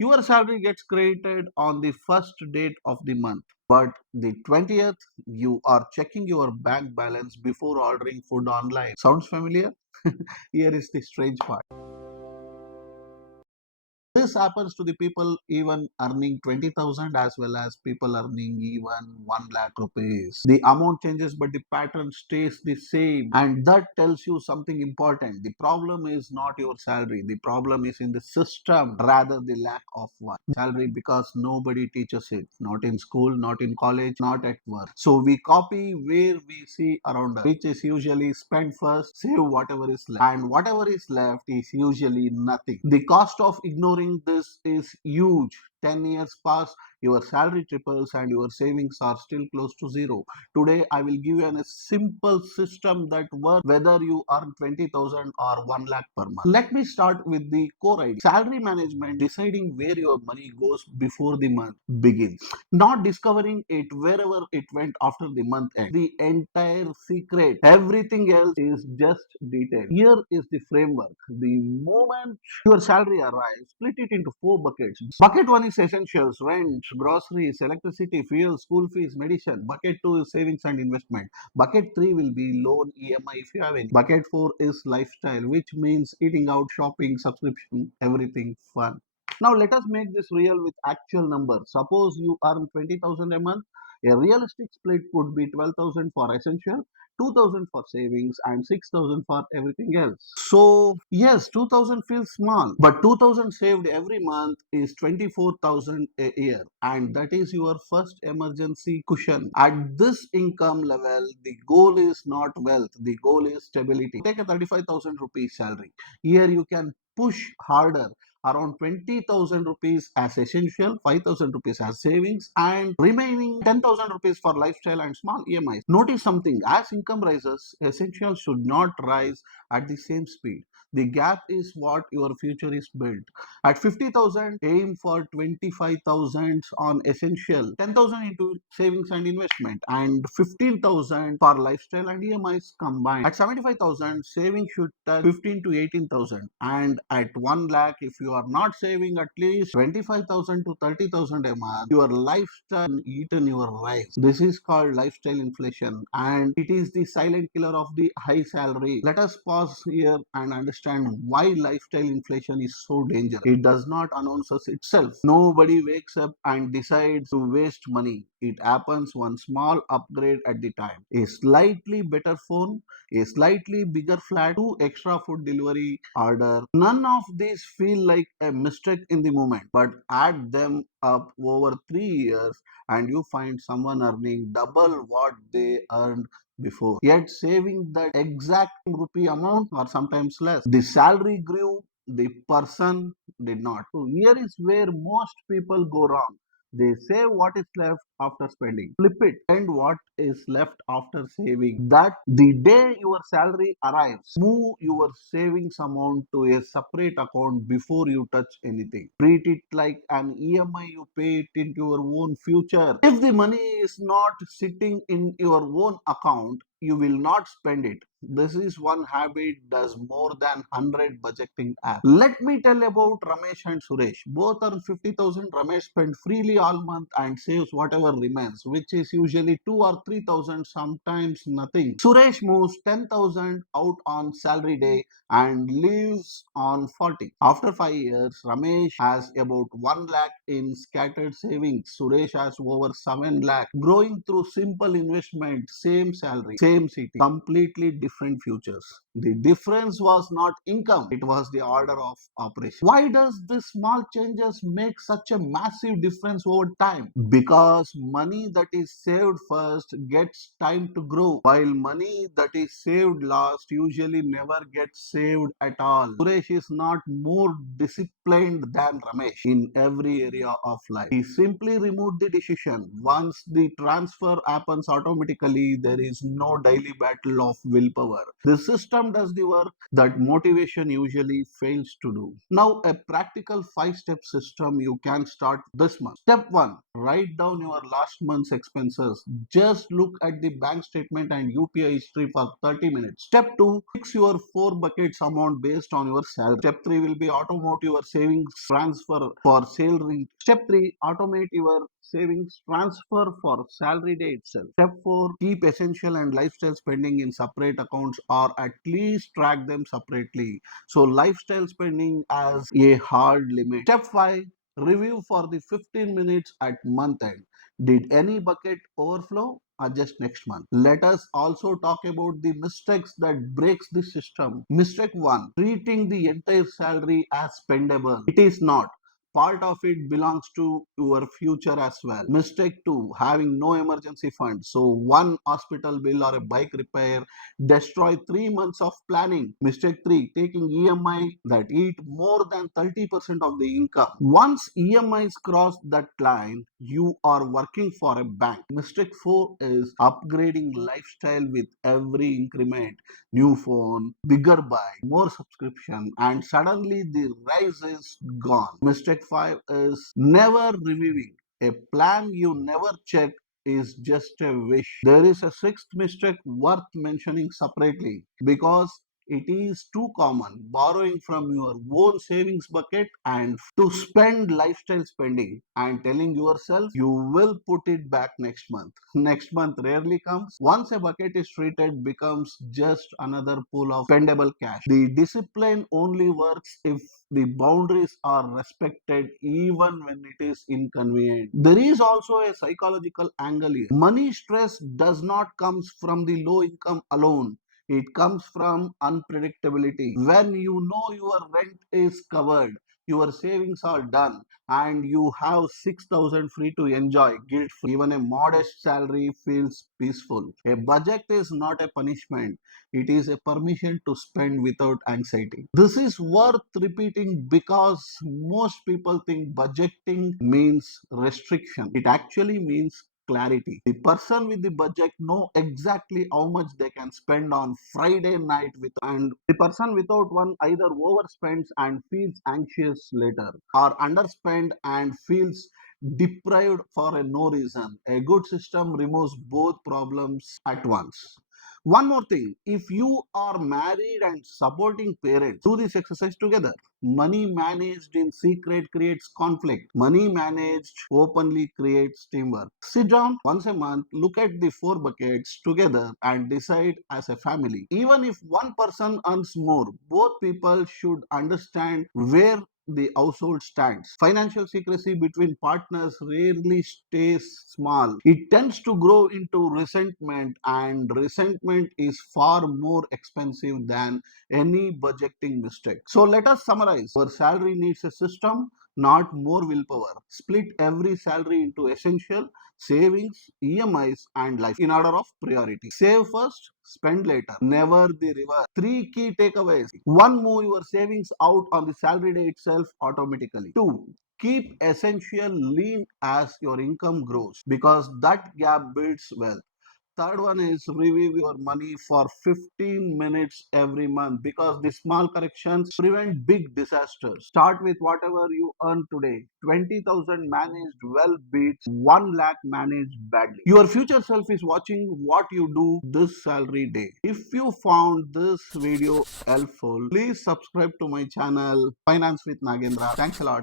Your salary gets credited on the first date of the month. But the 20th, you are checking your bank balance before ordering food online. Sounds familiar? Here is the strange part. This happens to the people even earning 20,000 as well as people earning even 1 lakh rupees. The amount changes, but the pattern stays the same. And that tells you something important. The problem is not your salary. The problem is in the system rather the lack of one. Salary because nobody teaches it. Not in school, not in college, not at work. So we copy where we see around us, which is usually spend first, save whatever is left. And whatever is left is usually nothing. The cost of ignoring this is huge. 10 years pass, your salary triples and your savings are still close to zero. Today, I will give you a simple system that works whether you earn 20,000 or 1 lakh per month. Let me start with the core idea. Salary management, deciding where your money goes before the month begins, not discovering it wherever it went after the month end. The entire secret. Everything else is just detail. Here is the framework. The moment your salary arrives, split it into four buckets. Bucket one is essentials, rent, groceries, electricity, fuel, school fees, medicine. Bucket two is savings and investment. Bucket three will be loan, EMI if you have any. Bucket four is lifestyle, which means eating out, shopping, subscription, everything fun. Now let us make this real with actual numbers. Suppose you earn 20,000 a month. A realistic split would be 12,000 for essential, 2,000 for savings, and 6,000 for everything else. So yes, 2,000 feels small, but 2,000 saved every month is 24,000 a year, and that is your first emergency cushion. At this income level, the goal is not wealth, the goal is stability. Take a 35,000 rupees salary. Here you can push harder, around 20,000 rupees as essential, 5,000 rupees as savings, and remaining 10,000 rupees for lifestyle and small EMIs. Notice something, as income rises, essentials should not rise at the same speed. The gap is what your future is built. At 50,000, aim for 25,000 on essential, 10,000 into savings and investment, and 15,000 for lifestyle and EMIs combined. At 75,000, saving should touch 15 to 18,000, and at 1 lakh, if you are not saving at least 25,000 to 30,000 a month, your lifestyle eaten your rise. This is called lifestyle inflation, and it is the silent killer of the high salary. Let us pause here and understand why lifestyle inflation is so dangerous. It does not announce us itself. Nobody wakes up and decides to waste money. It happens one small upgrade at the time. A slightly better phone, a slightly bigger flat, two extra food delivery order. None of these feel like a mistake in the moment, but add them up over 3 years and you find someone earning double what they earned before, yet saving that exact rupee amount or sometimes less. The salary grew, the person did not. So here is where most people go wrong. They save what is left after spending. Flip it and what is left after saving. That the day your salary arrives, move your savings amount to a separate account before you touch anything. Treat it like an EMI, you pay it into your own future. If the money is not sitting in your own account, you will not spend it. This is one habit does more than 100 budgeting apps. Let me tell about Ramesh and Suresh. Both earn 50,000. Ramesh spends freely all month and saves whatever remains, which is usually 2 or 3,000, sometimes nothing. Suresh moves 10,000 out on salary day and lives on 40. After 5 years, Ramesh has about 1 lakh in scattered savings. Suresh has over 7 lakh. Growing through simple investment, same salary, same city, completely different futures. The difference was not income, it was the order of operation. Why does this small changes make such a massive difference over time? Because money that is saved first gets time to grow, while money that is saved last usually never gets saved at all. Suresh is not more disciplined than Ramesh in every area of life. He simply removed the decision. Once the transfer happens automatically, there is no daily battle of willpower. The system does the work that motivation usually fails to do. Now, a practical 5-step system you can start this month. Step 1. Write down your last month's expenses. Just look at the bank statement and UPI history for 30 minutes. Step 2, fix your 4 buckets amount based on your salary. Step 3 will be automate your savings transfer for salary. Step 3, automate your savings transfer for salary day itself. Step 4, keep essential and lifestyle spending in separate accounts or at least track them separately. So lifestyle spending as a hard limit. Step 5, review for the 15 minutes at month end. Did any bucket overflow? Adjust next month. Let us also talk about the mistakes that breaks the system. Mistake 1, treating the entire salary as spendable. It is not. Part of it belongs to your future as well. Mistake 2, having no emergency fund. So one hospital bill or a bike repair destroy 3 months of planning. Mistake 3, taking EMI that eat more than 30% of the income. Once EMIs cross that line, you are working for a bank. Mistake 4 is upgrading lifestyle with every increment. New phone, bigger bike, more subscription, and suddenly the rise is gone. Mistake 5 is never reviewing. A plan you never check is just a wish. There is a sixth mistake worth mentioning separately because it is too common, borrowing from your own savings bucket and to spend lifestyle spending and telling yourself you will put it back next month. Next month rarely comes. Once a bucket is treated becomes just another pool of spendable cash. The discipline only works if the boundaries are respected even when it is inconvenient. There is also a psychological angle here. Money stress does not come from the low income alone. It comes from unpredictability. When you know your rent is covered, your savings are done, and you have 6,000 free to enjoy guilt free, even a modest salary feels peaceful. A budget is not a punishment, it is a permission to spend without anxiety. This is worth repeating because most people think budgeting means restriction. It actually means clarity. The person with the budget know exactly how much they can spend on Friday night with, and the person without one either overspends and feels anxious later or underspend and feels deprived for a no reason. A good system removes both problems at once. One more thing, if you are married and supporting parents, do this exercise together. Money managed in secret creates conflict. Money managed openly creates teamwork. Sit down once a month, look at the 4 buckets together and decide as a family. Even if one person earns more, both people should understand where the household stands. Financial secrecy between partners rarely stays small. It tends to grow into resentment, and resentment is far more expensive than any budgeting mistake. So let us summarize. Our salary needs a system, not more willpower. Split every salary into essential, savings, EMIs, and life in order of priority. Save first, spend later. Never the reverse. 3 key takeaways. 1, move your savings out on the salary day itself automatically. 2, keep essential lean as your income grows because that gap builds wealth. Third one is review your money for 15 minutes every month because the small corrections prevent big disasters. Start with whatever you earn today. 20,000 managed well beats 1 lakh managed badly. Your future self is watching what you do this salary day. If you found this video helpful, please subscribe to my channel Finance with Nagendra. Thanks a lot.